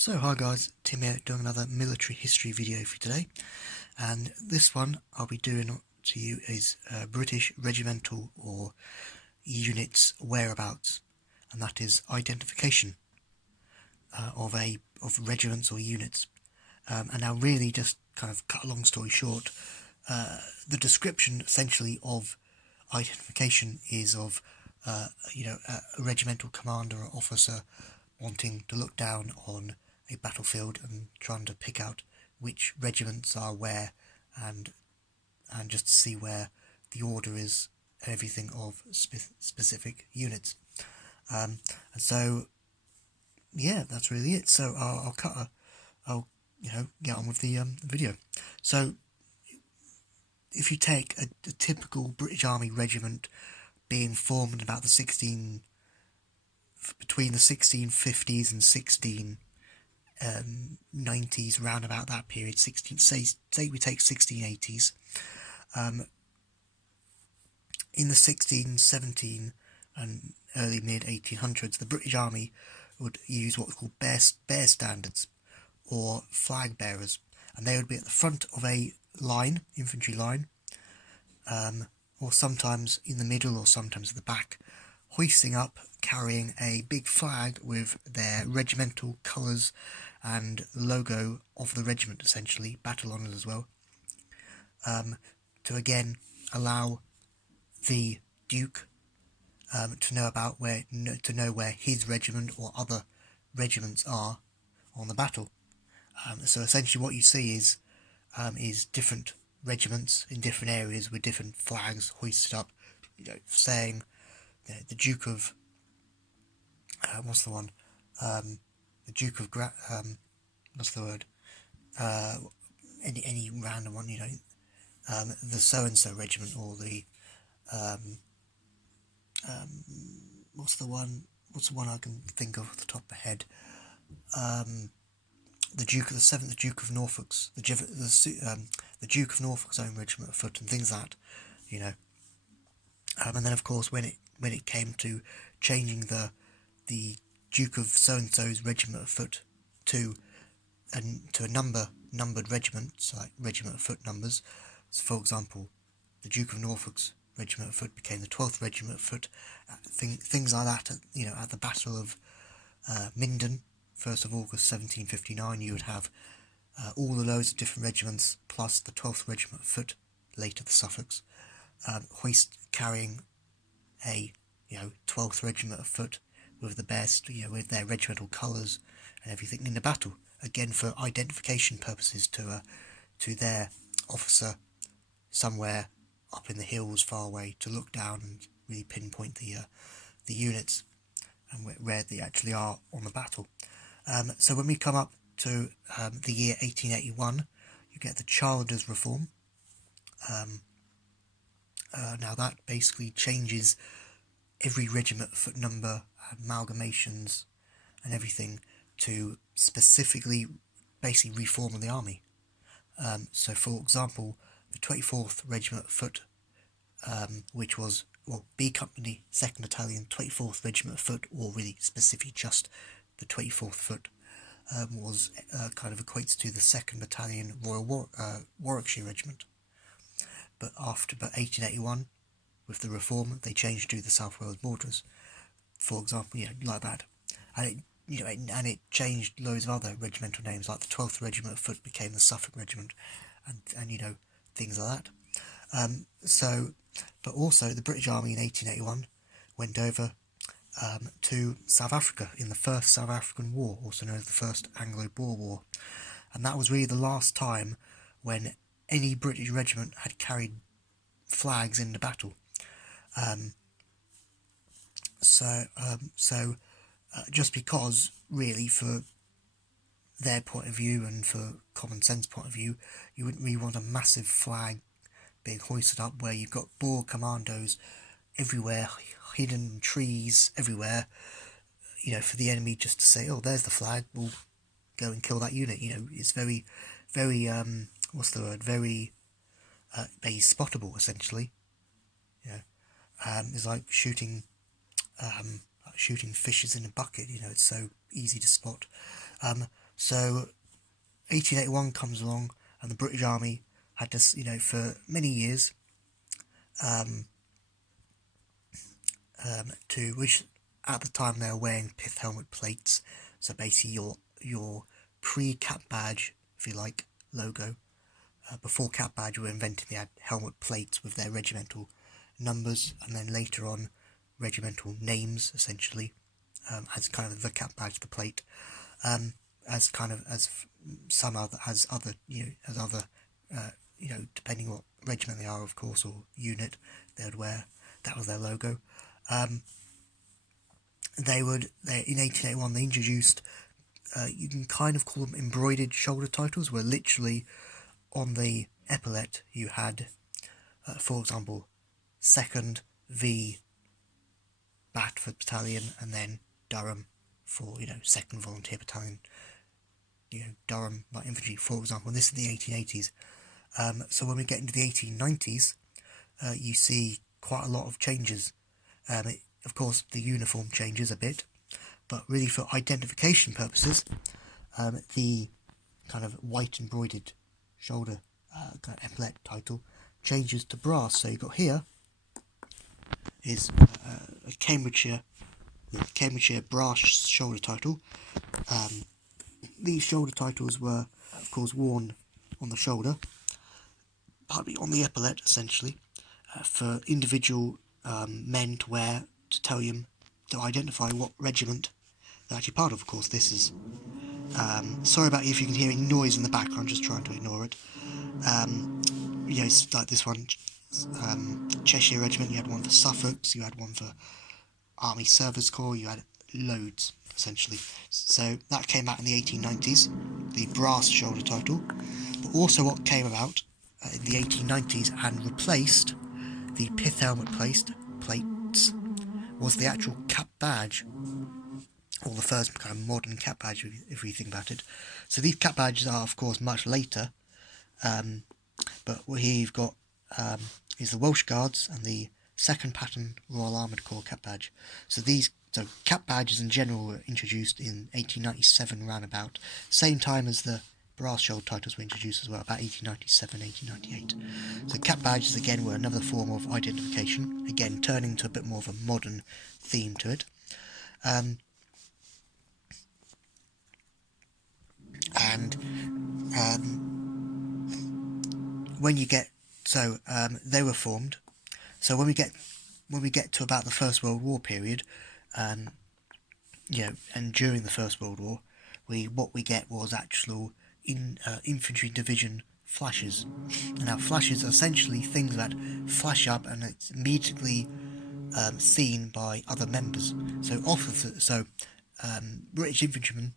So hi guys, Tim here doing another military history video for you today, and this one I'll be doing to you is British regimental or units whereabouts, and that is identification of regiments or units. And now really just kind of cut a long story short, the description essentially of identification is of a regimental commander or officer wanting to look down on a battlefield and trying to pick out which regiments are where, and just to see where the order is and everything of specific units. And so yeah, that's really it. So I'll get on with the video. So if you take a typical British Army regiment being formed in about between the 1650s and 1690s, round about that period, say we take 1680s. In the 1617 and early mid 1800s, the British Army would use what was called bear standards, or flag bearers, and they would be at the front of a line, infantry line, or sometimes in the middle or sometimes at the back, hoisting up, carrying a big flag with their regimental colours and logo of the regiment, essentially battle honours as well, to again allow the Duke to know where his regiment or other regiments are on the battle. So essentially, what you see is different regiments in different areas with different flags hoisted up, saying the Duke of what's the one? The Duke of what's the word? Any random one, the so and so regiment, or the what's the one I can think of off the top of my head? The Duke of the Seventh, the Duke of Norfolk's, the Duke of Norfolk's own regiment of foot, and things like that, and then of course when it came to changing the Duke of so and so's regiment of foot to a numbered regiment, so like regiment of foot numbers. So for example, the Duke of Norfolk's regiment of foot became the 12th regiment of foot. Things like that. At the Battle of Minden, 1st of August 1759, you would have all the loads of different regiments plus the 12th regiment of foot, later the Suffolks, carrying a 12th regiment of foot with the best, with their regimental colours and everything in the battle, again for identification purposes to their officer somewhere up in the hills far away, to look down and really pinpoint the units and where they actually are on the battle. So when we come up to the year 1881, you get the Childers Reform. Now that basically changes every regiment foot number, amalgamations and everything, to specifically basically reform the army. So for example, the 24th Regiment Foot, which was B Company, 2nd Battalion, 24th Regiment Foot, or really specifically just the 24th Foot, was kind of equates to the 2nd Battalion Royal Warwickshire Regiment. But after 1881, with the reform, they changed to the South Wales Borderers, for example, like that, and it changed loads of other regimental names, like the 12th Regiment of Foot became the Suffolk Regiment, and things like that. But also the British Army in 1881 went over to South Africa in the First South African War, also known as the First Anglo-Boer War, and that was really the last time when any British regiment had carried flags in the battle. Just because, really, for their point of view and for common sense point of view, you wouldn't really want a massive flag being hoisted up where you've got Boer commandos everywhere, hidden trees everywhere, for the enemy just to say, oh, there's the flag, we'll go and kill that unit. It's very, very, very spottable, essentially. It's like shooting fishes in a bucket. It's so easy to spot. So 1881 comes along, and the British Army had this, for many years, which at the time they were wearing pith helmet plates. So basically your pre-cap badge, if you like, logo. Before cap badge were invented, they had helmet plates with their regimental numbers, and then later on regimental names, essentially, as kind of the cap badge, the plate, as kind of as some other depending what regiment they are, of course, or unit they would wear. That was their logo. In 1881 they introduced, you can kind of call them embroidered shoulder titles, where literally on the epaulette you had, for example, 2nd V Batford Battalion, and then Durham for 2nd Volunteer Battalion, Durham Light Infantry, for example. And this is the 1880s. So when we get into the 1890s, you see quite a lot of changes. Of course, the uniform changes a bit, but really for identification purposes, the kind of white embroidered shoulder kind of epaulette title changes to brass. So you've got here is a Cambridgeshire brass shoulder title. These shoulder titles were, of course, worn on the shoulder, partly on the epaulette, essentially, for individual men to wear to tell them, to identify what regiment they're actually part of. Of course, this is... sorry about if you can hear any noise in the background, just trying to ignore it. It's like this one, Cheshire Regiment, you had one for Suffolk's, you had one for Army Service Corps, you had loads, essentially. So that came out in the 1890s, the brass shoulder title. But also what came about in the 1890s and replaced the pith helmet plates was the actual cap badge, or the first kind of modern cap badge, if we think about it. So these cap badges are, of course, much later, but here you've got is the Welsh Guards and the 2nd Pattern Royal Armoured Corps cap badge. So cap badges in general were introduced in 1897, roundabout same time as the brass shoulder titles were introduced as well, about 1897, 1898. So cap badges again were another form of identification, again turning to a bit more of a modern theme to it. When you get they were formed. So when we get to about the First World War period, and during the First World War, what we get was actual infantry division flashes. And now flashes are essentially things that flash up and it's immediately seen by other members. So British infantrymen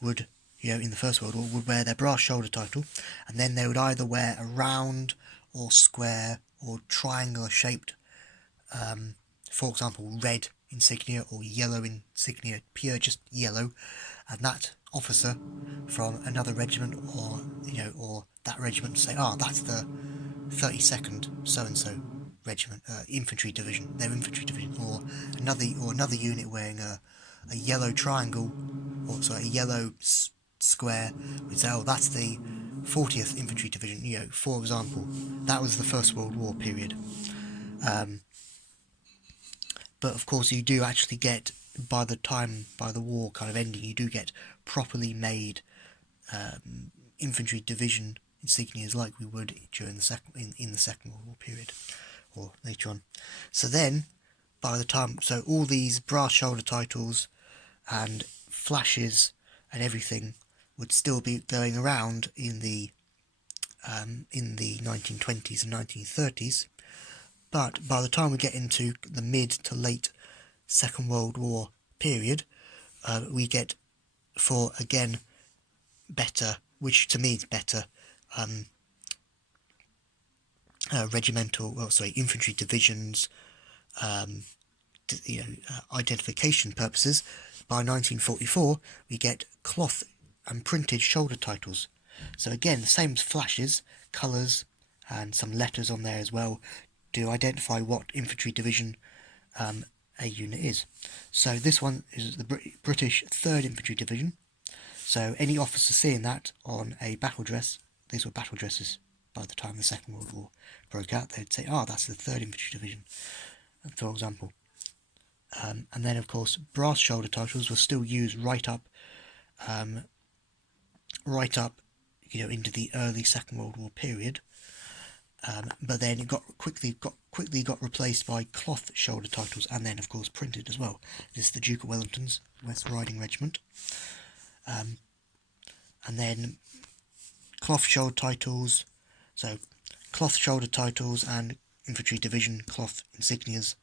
would, in the First World War, would wear their brass shoulder title, and then they would either wear a round or square or triangular shaped, for example, red insignia or yellow insignia, pure just yellow, and that officer from another regiment or that regiment would say, that's the 32nd so-and-so regiment, infantry division, their infantry division, or another unit wearing a yellow triangle, or a yellow square would say, that's the 40th Infantry Division, for example. That was the First World War period. But of course you do actually get, by the war kind of ending, you do get properly made infantry division insignias like we would during the Second World War period, or later on. So then, all these brass shoulder titles and flashes and everything would still be going around in the 1920s and 1930s, but by the time we get into the mid to late Second World War period, we get, for again better, which to me is better, infantry divisions, identification purposes. By 1944 we get cloth and printed shoulder titles. So again, the same as flashes, colours and some letters on there as well, to identify what infantry division a unit is. So this one is the British 3rd Infantry Division. So any officer seeing that on a battle dress, these were battle dresses by the time the Second World War broke out, they'd say, oh, that's the 3rd Infantry Division, for example. And then, of course, brass shoulder titles were still used right up, into the early Second World War period. But then it quickly got replaced by cloth shoulder titles, and then, of course, printed as well. This is the Duke of Wellington's West Riding Regiment. And then cloth shoulder titles, so cloth shoulder titles and Infantry Division cloth insignias,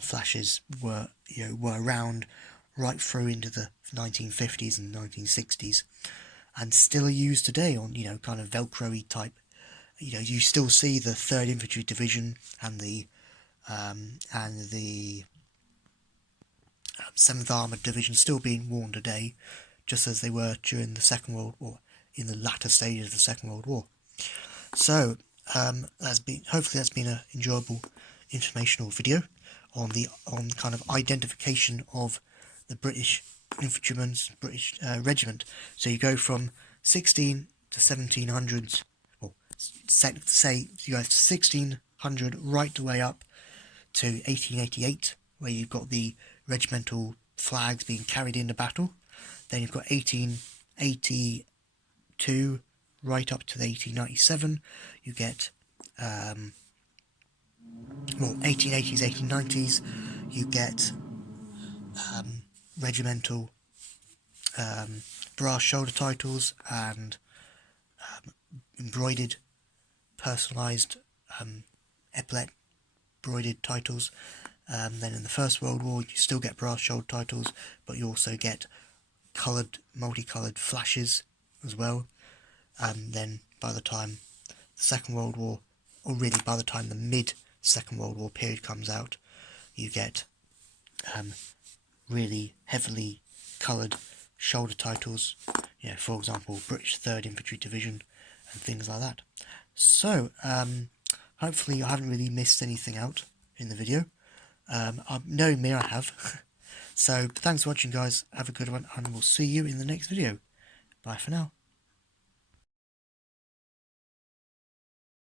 flashes were around right through into the 1950s and 1960s, and still are used today on kind of Velcro-y type. You still see the 3rd Infantry Division and the 7th Armoured Division still being worn today, just as they were during the Second World War, in the latter stages of the Second World War. So hopefully that's been an enjoyable, informational video on kind of identification of the British infantryman's British regiment. So you go from 16 to 1700s, or say you have 1600 right the way up to 1888, where you've got the regimental flags being carried into battle. Then you've got 1882 right up to the 1897. You get 1880s, 1890s. You get regimental brass shoulder titles and embroidered, personalised epaulet embroidered titles. Then in the First World War, you still get brass shoulder titles, but you also get multicoloured flashes as well. And then by the time the Second World War, or really by the time the mid-Second World War period comes out, you get really heavily coloured shoulder titles, for example, British 3rd Infantry Division and things like that. So, hopefully I haven't really missed anything out in the video. Knowing me, I have. So, thanks for watching, guys. Have a good one, and we'll see you in the next video. Bye for now.